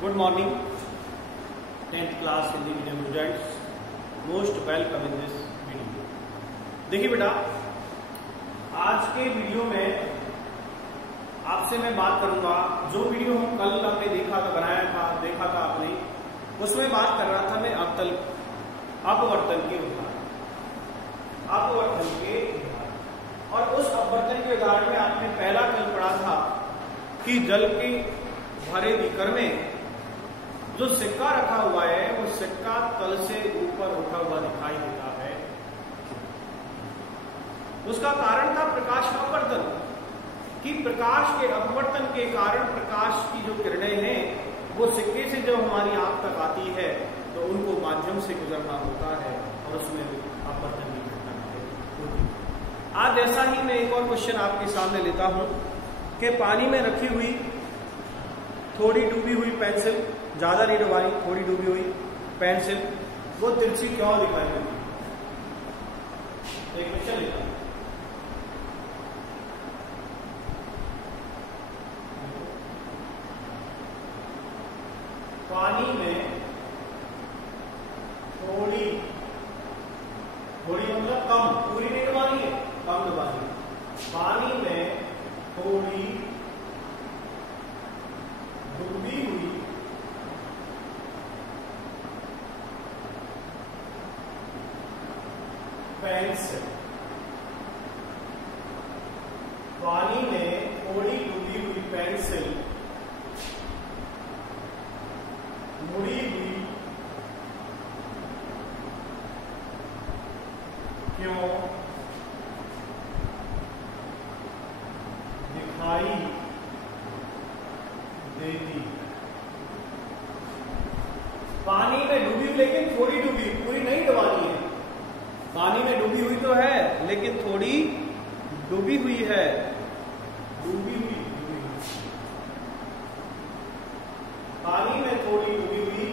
Good morning 10th class Hindi medium students, most welcome in this video. देखिए बेटा, आज के वीडियो में आपसे मैं बात करूंगा। जो वीडियो हम कल हमने देखा था, बनाया था, देखा था आपने, उसमें बात कर रहा था मैं अपवर्तन के उदाहरण, और उस अपवर्तन के उदाहरण में आपने पहला कल पढ़ा था कि जल के भरे बीकर में जो सिक्का रखा हुआ है वो सिक्का तल से ऊपर उठा हुआ दिखाई देता है। उसका कारण था प्रकाश का अपवर्तन, कि प्रकाश के अपवर्तन के कारण प्रकाश की जो किरणें हैं वो सिक्के से जब हमारी आंख तक आती है तो उनको माध्यम से गुजरना होता है और उसमें अपवर्तन की घटना होती है। आज जैसा ही मैं एक और क्वेश्चन आपके सामने लेता हूं कि पानी में रखी हुई थोड़ी डूबी हुई पेंसिल, ज्यादा नहीं डुबाई, थोड़ी डूबी हुई पेंसिल वो तिरछी क्यों दिखाई देती है? एक क्वेश्चन लिखा, पानी में थोड़ी मतलब कम, पूरी नहीं डुबानी है, कम डुबानी है। पानी में थोड़ी डूबी हुई पेंसिल, पानी में थोड़ी डूबी हुई पेंसिल मुड़ी हुई क्यों दिखाई देती? पानी में डूबी, लेकिन थोड़ी डूबी, पूरी नहीं डुबानी है। पानी में डूबी हुई तो है लेकिन थोड़ी डूबी हुई है, डूबी हुई। पानी में थोड़ी डूबी हुई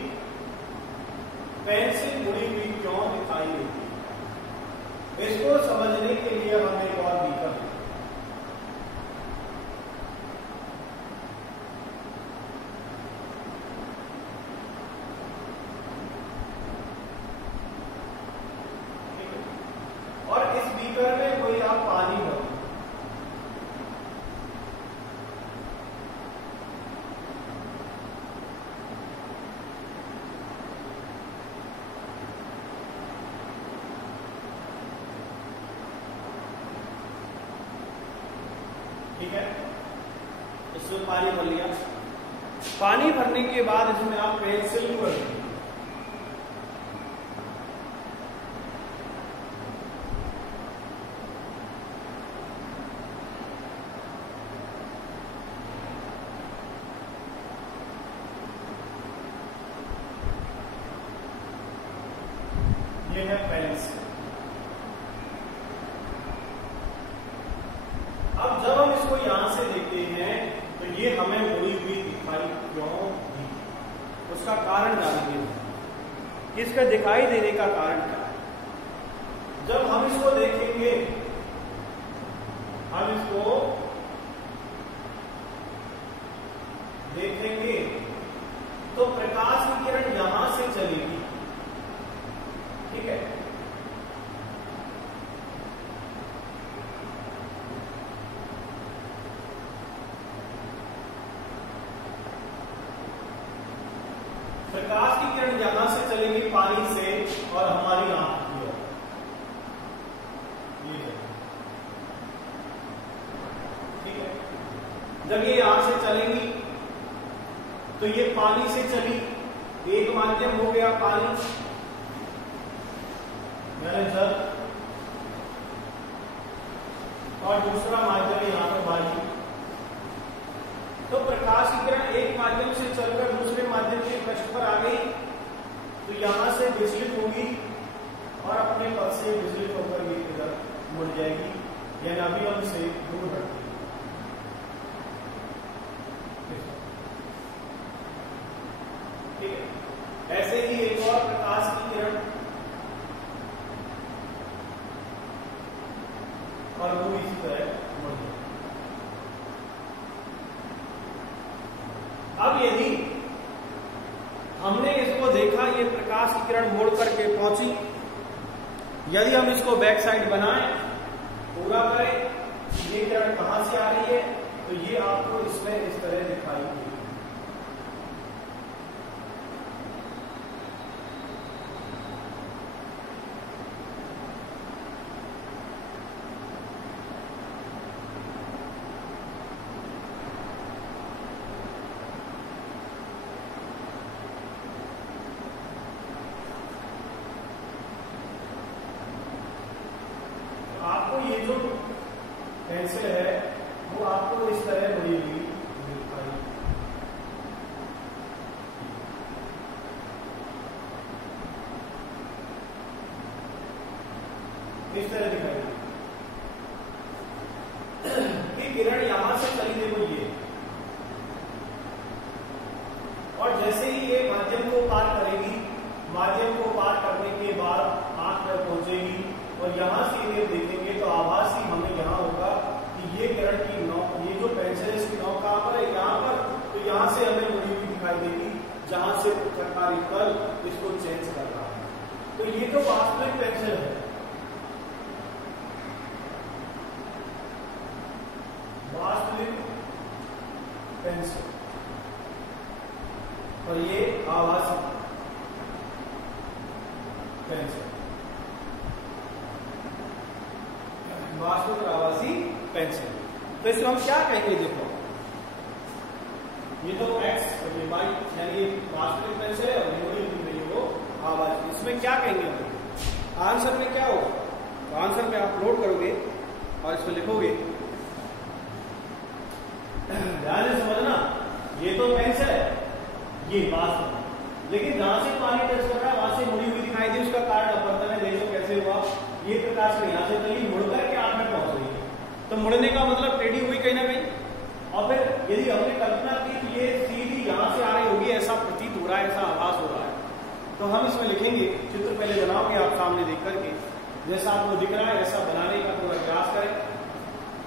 पेंसिल मुड़ी हुई क्यों दिखाई देती? इसको समझने के लिए हम एक और बीकर लें। और इस बीकर में कोई आप पानी भरो, ठीक है, इसमें पानी भर लिया। पानी भरने के बाद इसमें आप पेंसिल भर देंगे। ये है पेंसिल। अब जब हम इसको यहां से देखते हैं तो ये हमें मुड़ी हुई दिखाई क्यों दी? उसका कारण जानेंगे, इसका दिखाई देने का कारण क्या है। जब हम इसको देखेंगे, तो प्रकाश की किरण यहां से चलेगी, ठीक है। प्रकाश की किरण यहां से चलेगी पानी से और हमारी आंख की ओर, ठीक है। जब ये यहां से चलेंगी तो ये पानी से चली, एक माध्यम हो गया पानी यानी जल, और दूसरा माध्यम यहां पर वायु। तो प्रकाश की किरण एक माध्यम से चलकर दूसरे माध्यम के पृष्ठ पर आ गई तो यहां से विचलित होगी और अपने पथ से विचलित होकर ये इधर मुड़ जाएगी, यानी अभिलंब से दूर हटेगी। ठीक है, ऐसे ही एक और प्रकाश की किरण और वो इसी तरह मुड़ जाएगी। अब यदि की किरण मोड़ करके पहुंची। यदि हम इसको बैक साइड बनाएं, पूरा करें, ये किरण कहां से आ रही है, तो ये आपको इसमें इस तरह दिखाई देगी। आपको ये जो पेंसिल है वो आपको इस तरह बड़ी हुई दिखाई, इस तरह दिखाई कि किरण यहां से चली, देखो ये, और जैसे ही ये माध्यम को पार करेगी, माध्यम को पार करने के बाद आंख में पहुंचेगी और यहां से ये देखेंगे तो आभासी हमें यहां होगा कि ये किरण की नोक, ये जो पेंसिल है इसकी नोक कहां पर है, यहां पर, तो यहां से हमें मुड़ी हुई दिखाई देगी जहां से पृथककारी तल इसको चेंज कर रहा है। तो ये तो वास्तविक पेंसिल है, वास्तविक पेंसिल, और ये आभासी पेंसिल, वास्तविक और आभासी पेंसिल। तो इसको हम क्या कहेंगे, देखो ये तो एक्स और ये वाई, यानी ये वास्तविक पेंसिल है और ये वो आभासी। इसमें क्या कहेंगे हम, आंसर में क्या होगा, तो आंसर में आप लोड करोगे और इसको लिखोगे, ध्यान से समझना, ये तो पेंसिल है, ये वास्तव, लेकिन जहां से पानी टच कर रहा है वहां से मुड़ी हुई दिखाई दी, उसका कारण अपवर्तन है। देखो कैसे हुआ, ये प्रकाश में यहां से चली, मुड़ करके आंख में पहुंच रही है, तो मुड़ने का मतलब टेढ़ी हुई कहीं ना कहीं, और फिर यदि हमने कल्पना की तो ये सीधी यहां से आ रही होगी, ऐसा प्रतीत हो रहा है, ऐसा आभास हो रहा है। तो हम इसमें लिखेंगे, चित्र पहले बनाओगे आप सामने देख करके, जैसा आपको दिख रहा है वैसा बनाने का पूरा प्रयास करें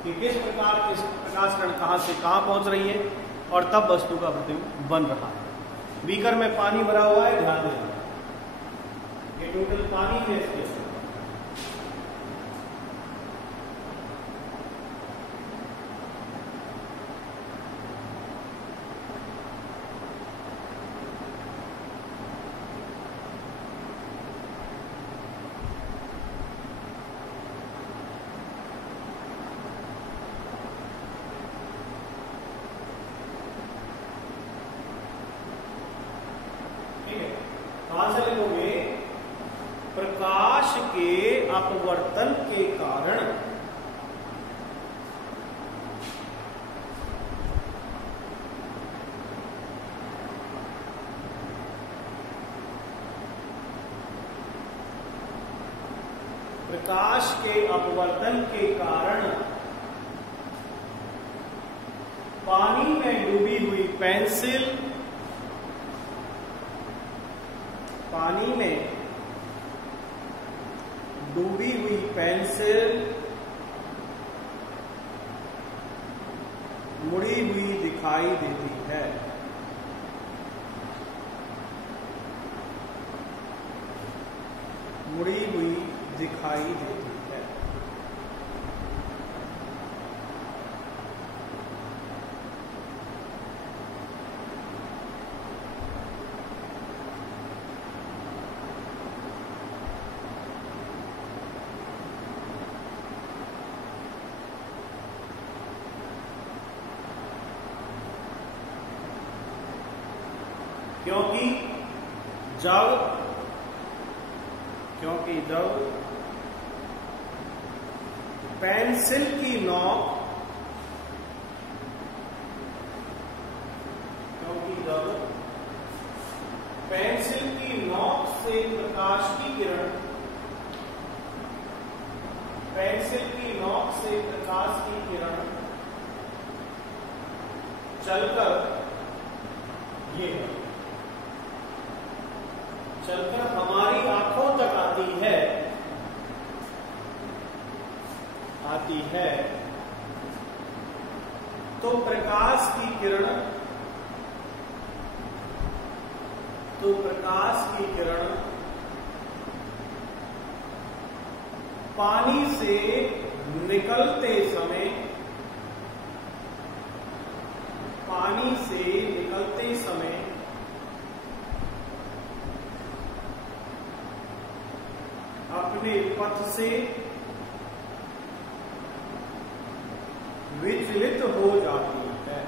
कि किस प्रकार इस प्रकाश किरण कहां से कहां पहुंच रही है और तब वस्तु का प्रतिबिंब बन रहा है। बीकर में पानी भरा हुआ है, ध्यान देना, ये टोटल पानी है इसके, आंसर लिखोगे, प्रकाश के अपवर्तन के कारण प्रकाश के अपवर्तन के कारण पानी में डूबी हुई पेंसिल, पानी में डूबी हुई पेंसिल मुड़ी हुई दिखाई देती है। मुड़ी हुई दिखाई देती है। क्योंकि जब पेंसिल की नोक, पेंसिल की नोक से प्रकाश की किरण, पेंसिल की नोक से प्रकाश की किरण चलकर ये चलकर हमारी आंखों तक आती है तो प्रकाश की किरण, पानी से निकलते समय अपने पथ से विचलित हो जाती है।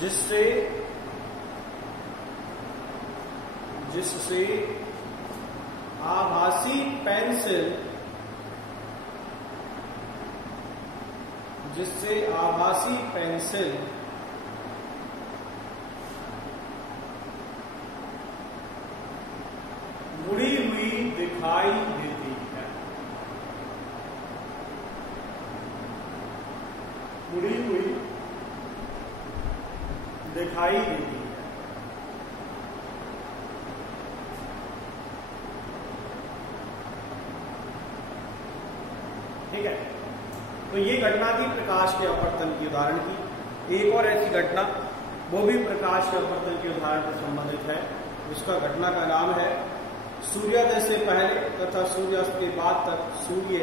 जिससे आभासी पेंसिल मुड़ी हुई दिखाई देती है। मुड़ी हुई दिखाई देती है। ठीक है, तो ये घटना थी प्रकाश के अपवर्तन की उदाहरण की। एक और ऐसी घटना, वो भी प्रकाश के अपवर्तन के उदाहरण से संबंधित है। उसका घटना का नाम है सूर्योदय से पहले तथा सूर्यास्त के बाद तक सूर्य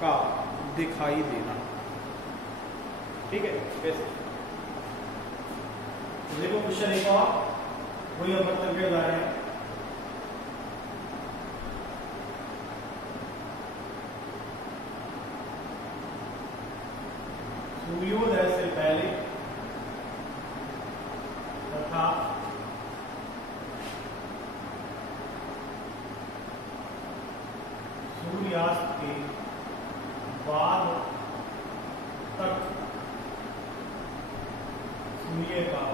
का दिखाई देना। ठीक है, कैसे? देखो क्वेश्चन एक और वही अपवर्तन के उदाहरण है। सूर्योदय से पहले तथा सूर्यास्त के बाद तक सूर्य का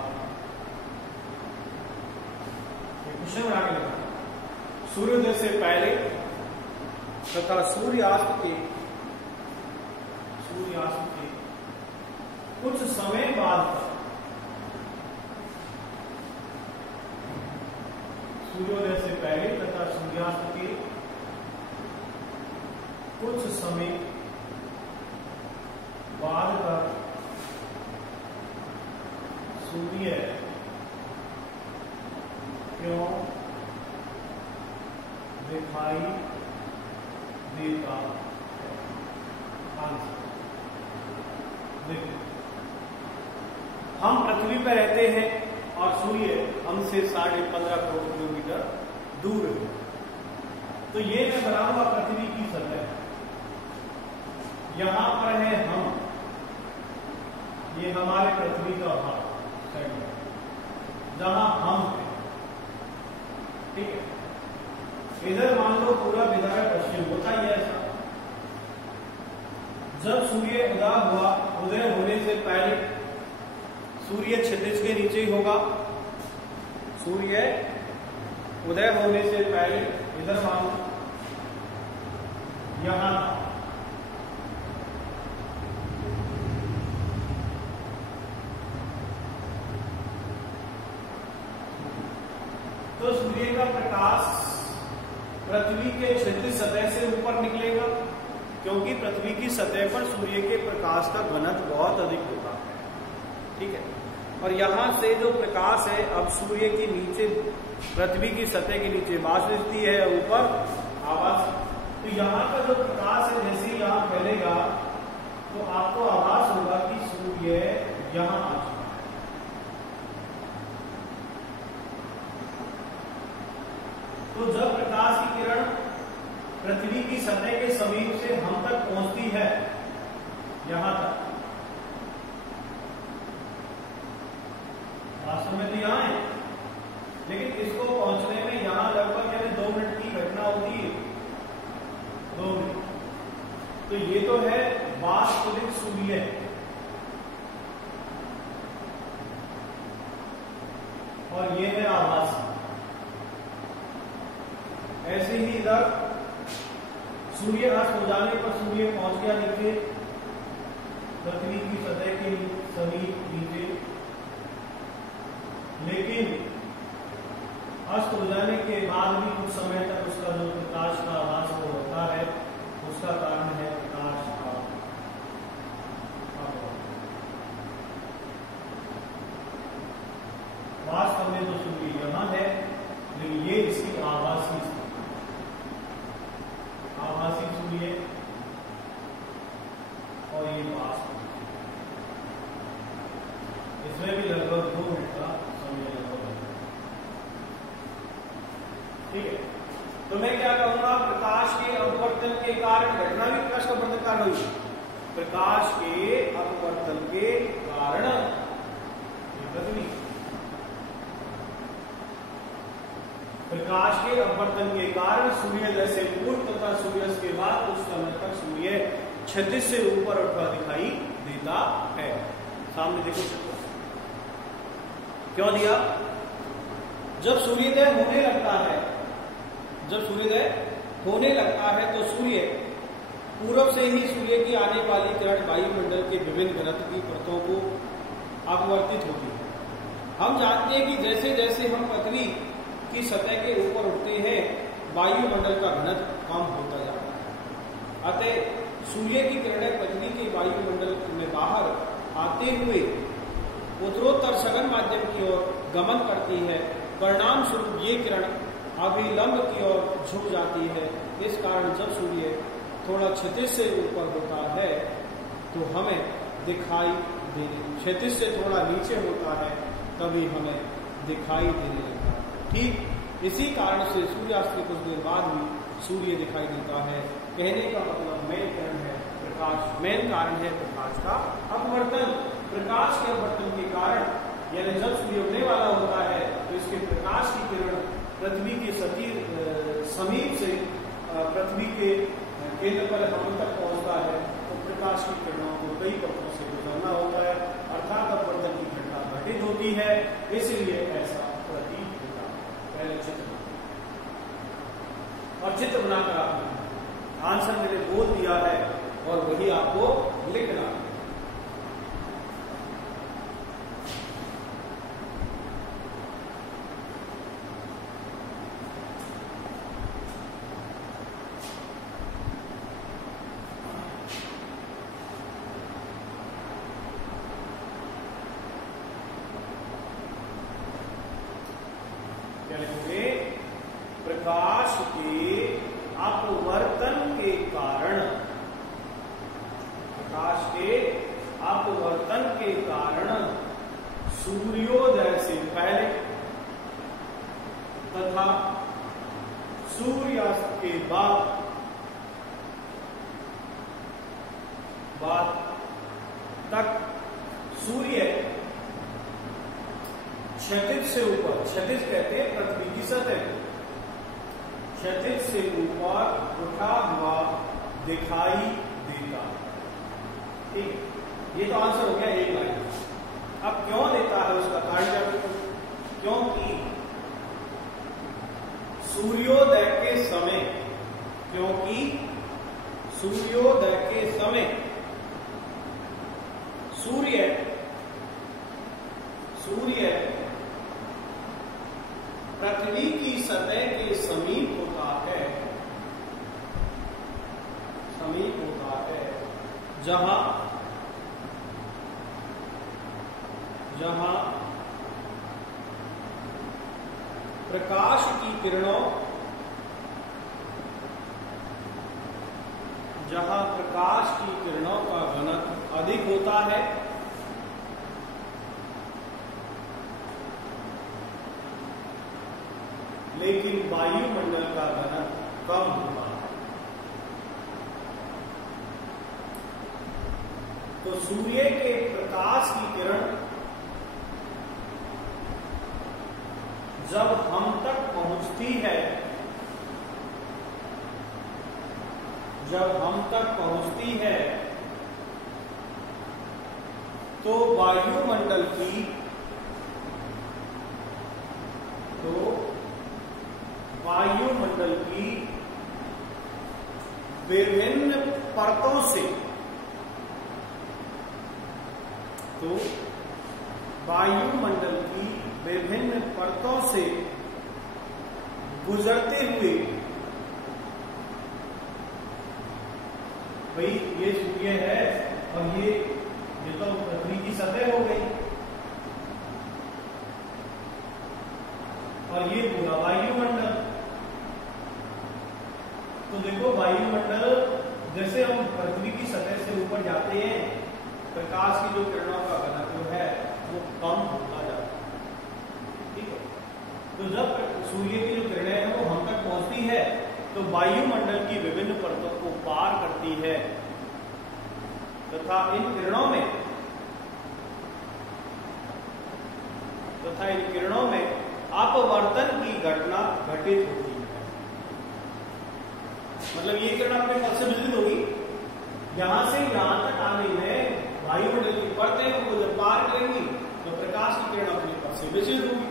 क्वेश्चन बना के लिखा। सूर्योदय से पहले तथा सूर्यास्त के कुछ समय बाद तक सूर्योदय से पहले तथा सूर्यास्त के कुछ समय बाद तक सूर्य क्यों दिखाई देता है? आंसर देखिए, हम पृथ्वी पर रहते हैं और सूर्य हमसे 15.5 करोड़ किलोमीटर दूर है। तो ये मैं बना हुआ पृथ्वी की सतह, यहां पर है हम, ये हमारे पृथ्वी का भाग जहां हम हैं। ठीक है, इधर मान लो पूरा विदर्भ पश्चिम होता ही ऐसा। जब सूर्य उदय होने से पहले सूर्य क्षितिज के नीचे ही होगा। सूर्य उदय होने से पहले इधर मान लो यहां, तो सूर्य का प्रकाश पृथ्वी के क्षितिज सतह से ऊपर निकलेगा, क्योंकि पृथ्वी की सतह पर सूर्य के प्रकाश का घनत्व बहुत अधिक होता है। ठीक है, और यहां से जो प्रकाश है अब सूर्य के नीचे, पृथ्वी की सतह के नीचे वाष्प है, ऊपर आवास। तो यहाँ का जो प्रकाश है जैसे ही यहाँ फैलेगा तो आपको आभास होगा कि सूर्य यहाँ आ चुका है। तो जब प्रकाश की किरण पृथ्वी की सतह के समीप से हम तक पहुंचती है, यहां तक, वास्तव में तो यहां है, लेकिन इसको पहुंचने में यहां लगभग 2 मिनट की घटना होती है। 2 मिनट। तो ये तो है वास्तविक सूर्य, और ये है आभासी। ऐसे ही इधर सूर्य अस्त हो जाने पर सूर्य पहुंच गया नीचे, पृथ्वी की सतह के समीप नीचे, लेकिन अस्त हो जाने के बाद भी कुछ समय तक उसका जो प्रकाश का आभास हो होता है, उसका कारण है प्रकाश का वास्तव में तो सूर्य यहां है, लेकिन तो मैं क्या कहूंगा, प्रकाश के अपवर्तन के कारण घटना भी प्रकाश का अपवर्तन कारण हुई। प्रकाश के अपवर्तन के कारण पृथ्वी, प्रकाश के अपवर्तन के कारण सूर्योदय से पूर्व तथा सूर्यास्त के बाद कुछ समय तक सूर्य क्षितिज से ऊपर उठा दिखाई देता है। सामने देखो क्यों दिया, जब सूर्योदय होने लगता है, जब सूर्योदय होने लगता है तो सूर्य पूर्व से ही सूर्य की आने वाली किरण वायुमंडल के विभिन्न घनत्व की परतों को अपवर्तित होती है। हम जानते हैं कि जैसे जैसे हम पृथ्वी की सतह के ऊपर उठते हैं वायुमंडल का घनत्व कम होता जाता है। अतः सूर्य की किरणें पृथ्वी के वायुमंडल में बाहर आते हुए उत्तरोत्तर सघन माध्यम की ओर गमन करती है। परिणाम स्वरूप ये किरण अभिलंब की ओर झुक जाती है। इस कारण जब सूर्य थोड़ा क्षितिज से ऊपर होता है तो हमें दिखाई देने, क्षितिज से थोड़ा नीचे होता है तभी हमें दिखाई देने लगता है। ठीक इसी कारण से सूर्यास्त के कुछ देर बाद भी सूर्य दिखाई देता है। कहने का मतलब मेन कारण है प्रकाश, मेन कारण है प्रकाश का अपवर्तन। प्रकाश के अपवर्तन के कारण यानी जब सूर्य उगने वाला होता है तो इसके प्रकाश की किरण पृथ्वी के समीप से पृथ्वी के केंद्र पर हम तक पहुंचता है तो प्रकाश की किरणों को कई परतों से गुजरना होता है, अर्थात अपवर्तन की घटना घटित होती है। इसलिए ऐसा प्रतीत होता है। पहले चित्र और चित्र बनाकर आपने आंसर मैंने बोल दिया है और वही आपको लिखना है। प्रकाश के अपवर्तन के कारण, प्रकाश के अपवर्तन के कारण सूर्योदय से पहले तथा सूर्यास्त के बाद तक सूर्य क्षितिज से ऊपर, क्षितिज कहते हैं पृथ्वी की सतह, क्षितिज से ऊपर उठा हुआ दिखाई देता। ठीक, ये तो आंसर हो गया एक लाइन। अब क्यों देता है उसका कारण क्या? क्योंकि सूर्योदय के समय, क्योंकि सूर्योदय के समय सूर्य पृथ्वी की सतह के समीप होता है, जहां प्रकाश की किरणों, जहां प्रकाश की किरणों का घनत्व अधिक होता है लेकिन वायुमंडल का घनत्व कम होता है। तो सूर्य के प्रकाश की किरण जब हम तक पहुंचती है, जब हम तक पहुंचती है तो वायुमंडल की विभिन्न परतों से, तो वायुमंडल की विभिन्न परतों से गुजरते हुए, भाई ये सूर्य है और ये तो पृथ्वी की सतह हो गई और ये पूरा वायुमंडल। तो देखो वायुमंडल जैसे हम पृथ्वी की सतह से ऊपर जाते हैं प्रकाश की जो किरणों का घनत्व है वो कम होता जाता है। ठीक है, तो जब सूर्य की जो किरणें हैं वो हम तक पहुंचती है तो वायुमंडल की विभिन्न परतों को पार करती है तथा इन किरणों में अपवर्तन की घटना घटित होती है। मतलब ये किरण अपने पथ से विचलित होगी, यहां से यहां तक आने में वायुमंडल की परतें को जब पार करेंगी तो प्रकाश की किरण अपने पथ से विचलित होगी।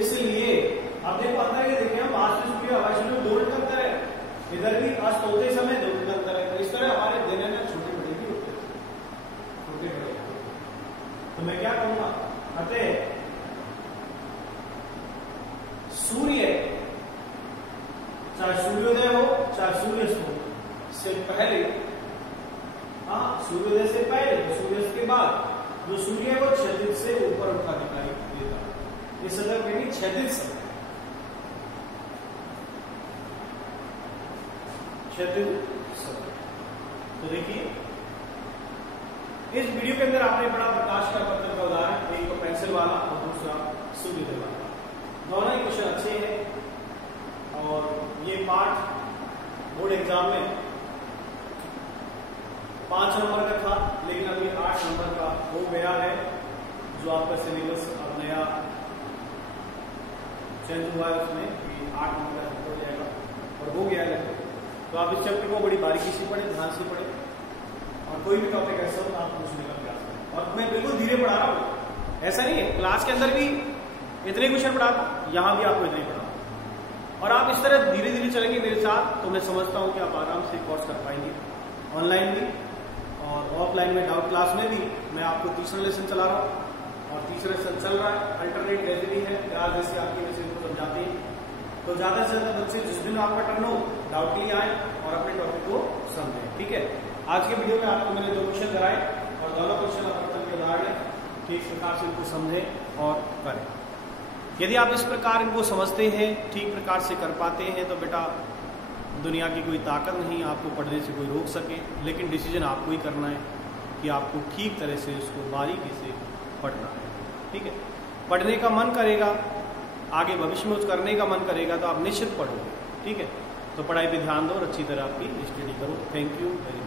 इसलिए आप देख पाते हैं कि देखिए हम वास्तविक सूर्य हवाई सूर्य 2 मिनट का अंतर है, इधर भी अस्त होते समय 2 मिनट का अंतर है। तो इस तरह हमारे दिन में छोटे बड़े भी होते हैं, छोटे बड़े। तो मैं क्या कहूंगा, अतः सूर्य चाहे सूर्योदय हो चाहे सूर्यास्त हो से पहले, सूर्योदय से पहले सूर्यास्त के बाद जो सूर्य है वो क्षैतिज से ऊपर उठा दिखाई देता है। इस सतह कहेंगे क्षैतिज सतह, क्षैतिज सतह। तो देखिए इस वीडियो के अंदर आपने पढ़ा प्रकाश का अपवर्तन का उदाहरण, एक तो पेंसिल वाला और दूसरा सूर्योदय वाला। दोनों ही क्वेश्चन अच्छे हैं और ये पार्ट बोर्ड एग्जाम में 5 नंबर का था, लेकिन अभी 8 नंबर का हो गया है। जो आपका सिलेबस अब नया चेंज हुआ है उसमें 8 नंबर का हो जाएगा और हो गया है। तो आप इस चैप्टर को बड़ी बारीकी से पढ़े, ध्यान से पढ़े और कोई भी टॉपिक ऐसा हो आप पूछने का प्रयास करें। और मैं बिल्कुल धीरे पढ़ा रहा हूँ, ऐसा नहीं है क्लास के अंदर भी इतने क्वेश्चन पढ़ाता, यहाँ भी आपको इतने पढ़ा। और आप इस तरह धीरे धीरे चलेंगे मेरे साथ तो मैं समझता हूँ कि आप आराम से कोर्स कर पाएंगे, ऑनलाइन भी और ऑफलाइन में डाउट क्लास में भी। मैं आपको तीसरा लेसन चला रहा हूँ और तीसरा लेसन चल रहा है, अल्टरनेट जैसे भी है, प्यार जैसे आपकी वैसे को समझाते हैं। तो ज्यादा से ज्यादा बच्चे जिस दिन आपका टर्न हो डाउट के लिए आए और अपने टॉपिक को समझें, ठीक है। आज के वीडियो में आपको मैंने 2 क्वेश्चन कराए और दोनों क्वेश्चन अपवर्तन के उदाहरण ठीक प्रकार से इनको समझें और करें। यदि आप इस प्रकार इनको समझते हैं, ठीक प्रकार से कर पाते हैं, तो बेटा दुनिया की कोई ताकत नहीं आपको पढ़ने से कोई रोक सके। लेकिन डिसीजन आपको ही करना है कि आपको ठीक तरह से उसको बारीकी से पढ़ना है, ठीक है। पढ़ने का मन करेगा, आगे भविष्य में कुछ करने का मन करेगा तो आप निश्चित पढ़ोगे, ठीक है। तो पढ़ाई पे ध्यान दो और अच्छी तरह आपकी स्टडी करो। Thank you very much.